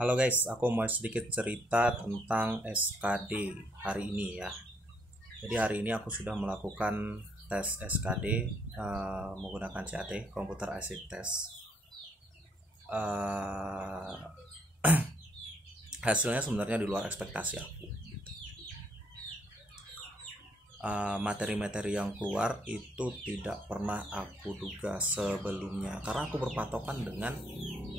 Halo guys, aku mau sedikit cerita tentang SKD hari ini ya. Jadi hari ini aku sudah melakukan tes SKD menggunakan CAT, Computer Assist Test. Eh, Hasilnya sebenarnya di luar ekspektasi aku. Materi-materi yang keluar itu tidak pernah aku duga sebelumnya, karena aku berpatokan dengan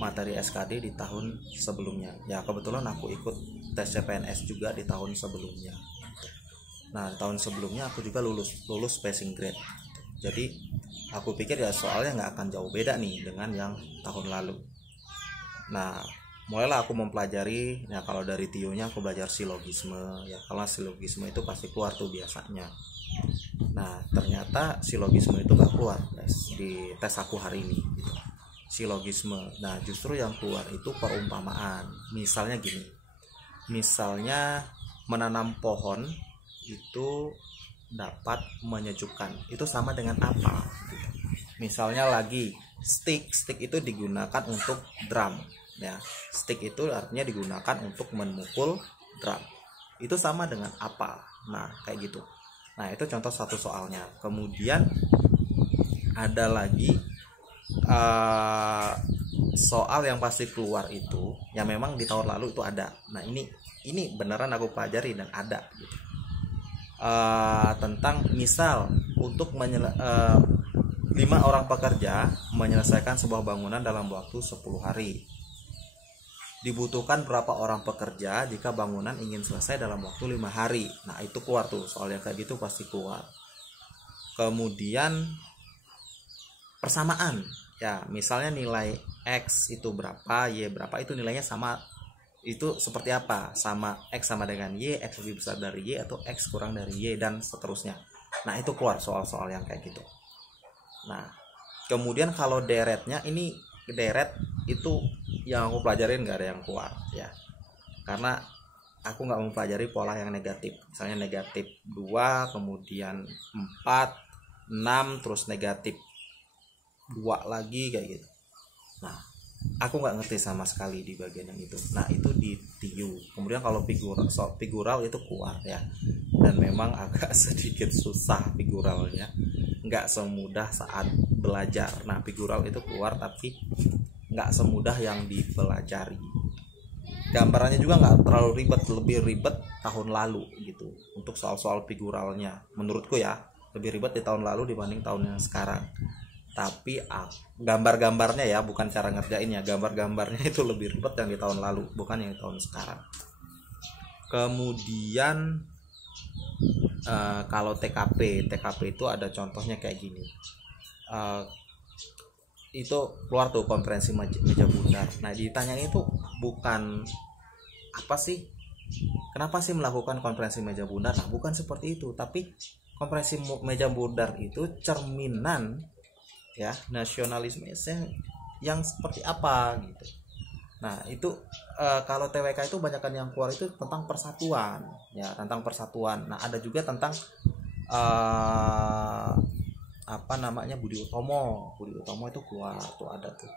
materi SKD di tahun sebelumnya. Ya kebetulan aku ikut tes CPNS juga di tahun sebelumnya. Nah di tahun sebelumnya aku juga lulus passing grade. Jadi aku pikir ya soalnya nggak akan jauh beda nih dengan yang tahun lalu. Nah mulailah aku mempelajari. Ya kalau dari TIO-nya aku belajar silogisme. Ya kalau silogisme itu pasti keluar tuh biasanya. Nah ternyata silogisme itu nggak keluar guys di tes aku hari ini gitu. Silogisme. Nah justru yang keluar itu perumpamaan. Misalnya gini, misalnya menanam pohon itu dapat menyejukkan, itu sama dengan apa gitu. Misalnya lagi stick itu digunakan untuk drum ya, stick itu artinya digunakan untuk memukul drum, itu sama dengan apa. Nah kayak gitu. Nah itu contoh satu soalnya. Kemudian ada lagi soal yang pasti keluar itu yang memang di tahun lalu itu ada. Nah ini beneran aku pelajari dan ada gitu. Tentang misal untuk 5 orang pekerja menyelesaikan sebuah bangunan dalam waktu 10 hari. Dibutuhkan berapa orang pekerja jika bangunan ingin selesai dalam waktu 5 hari. Nah itu keluar tuh, soalnya kayak gitu pasti keluar. Kemudian persamaan ya, misalnya nilai X itu berapa, Y berapa, itu nilainya sama. Itu seperti apa? Sama X sama dengan Y, X lebih besar dari Y, atau X kurang dari Y, dan seterusnya. Nah itu keluar soal-soal yang kayak gitu. Nah kemudian kalau deretnya, ini deret itu yang aku pelajarin gak ada yang keluar ya, karena aku nggak mempelajari pola yang negatif. Misalnya negatif 2, kemudian 4, 6, terus negatif 2 lagi kayak gitu. Nah aku nggak ngerti sama sekali di bagian yang itu. Nah itu di TIU. Kemudian kalau figural itu keluar ya, dan memang agak sedikit susah figuralnya, nggak semudah saat belajar. Nah figural itu keluar tapi nggak semudah yang dipelajari. Gambarannya juga nggak terlalu ribet, lebih ribet tahun lalu gitu untuk soal-soal figuralnya menurutku ya, lebih ribet di tahun lalu dibanding tahun yang sekarang. Tapi gambar-gambarnya ya, bukan cara ngerjainnya, gambar-gambarnya itu lebih ribet yang di tahun lalu, bukan yang di tahun sekarang. Kemudian kalau TKP itu ada contohnya kayak gini. Itu keluar tuh konferensi meja bundar. Nah ditanyanya itu bukan apa sih, kenapa sih melakukan konferensi meja bundar. Nah bukan seperti itu, tapi konferensi meja bundar itu cerminan ya nasionalisme yang seperti apa gitu. Nah itu kalau TWK itu banyakkan yang keluar itu tentang persatuan ya, tentang persatuan. Nah ada juga tentang apa namanya, Budi Utomo itu keluar tuh, ada tuh.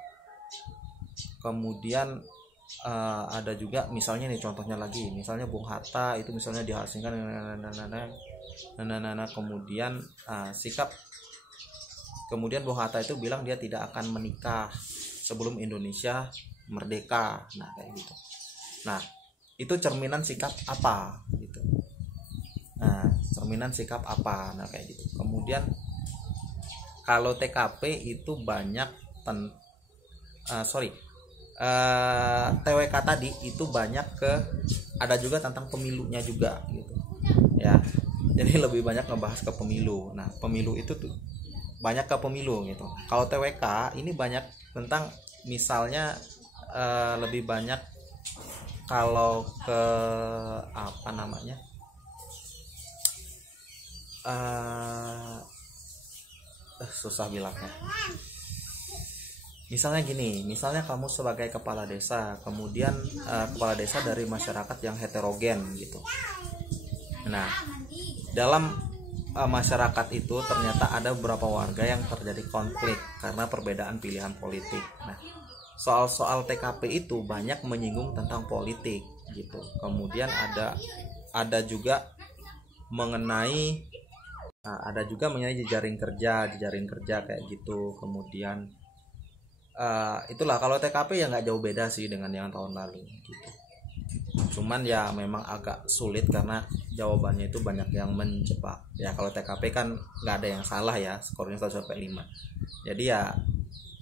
Kemudian ada juga misalnya nih contohnya lagi, misalnya Bung Hatta itu misalnya dihasilkan kemudian sikap. Kemudian Bung Hatta itu bilang dia tidak akan menikah sebelum Indonesia merdeka. Nah kayak gitu. Nah itu cerminan sikap apa gitu. Nah cerminan sikap apa, nah kayak gitu. Kemudian kalau TKP itu banyak TWK tadi itu banyak ada juga tentang pemilunya juga gitu ya. Jadi lebih banyak ngebahas ke pemilu. Nah pemilu itu tuh banyak ke pemilu gitu. Kalau TWK ini banyak tentang misalnya lebih banyak kalau ke apa namanya, susah bilangnya. Misalnya gini, misalnya kamu sebagai kepala desa, kemudian kepala desa dari masyarakat yang heterogen gitu. Nah dalam masyarakat itu ternyata ada beberapa warga yang terjadi konflik karena perbedaan pilihan politik. Nah soal-soal TKP itu banyak menyinggung tentang politik gitu. Kemudian ada juga mengenai jejaring kerja kayak gitu. Kemudian itulah kalau TKP ya nggak jauh beda sih dengan yang tahun lalu gitu. Cuman ya memang agak sulit karena jawabannya itu banyak yang menjebak. Ya kalau TKP kan nggak ada yang salah ya, skornya 1-5. Jadi ya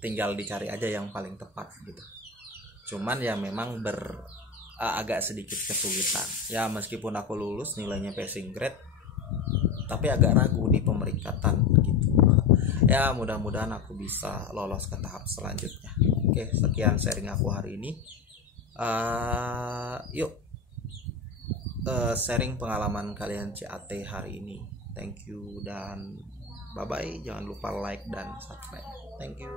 tinggal dicari aja yang paling tepat gitu. Cuman ya memang agak sedikit kesulitan. Ya meskipun aku lulus nilainya passing grade, tapi agak ragu di pemeringkatan gitu. Ya mudah-mudahan aku bisa lolos ke tahap selanjutnya. Oke, sekian sharing aku hari ini. Yuk sharing pengalaman kalian CAT hari ini. Thank you dan bye bye. Jangan lupa like dan subscribe. Thank you.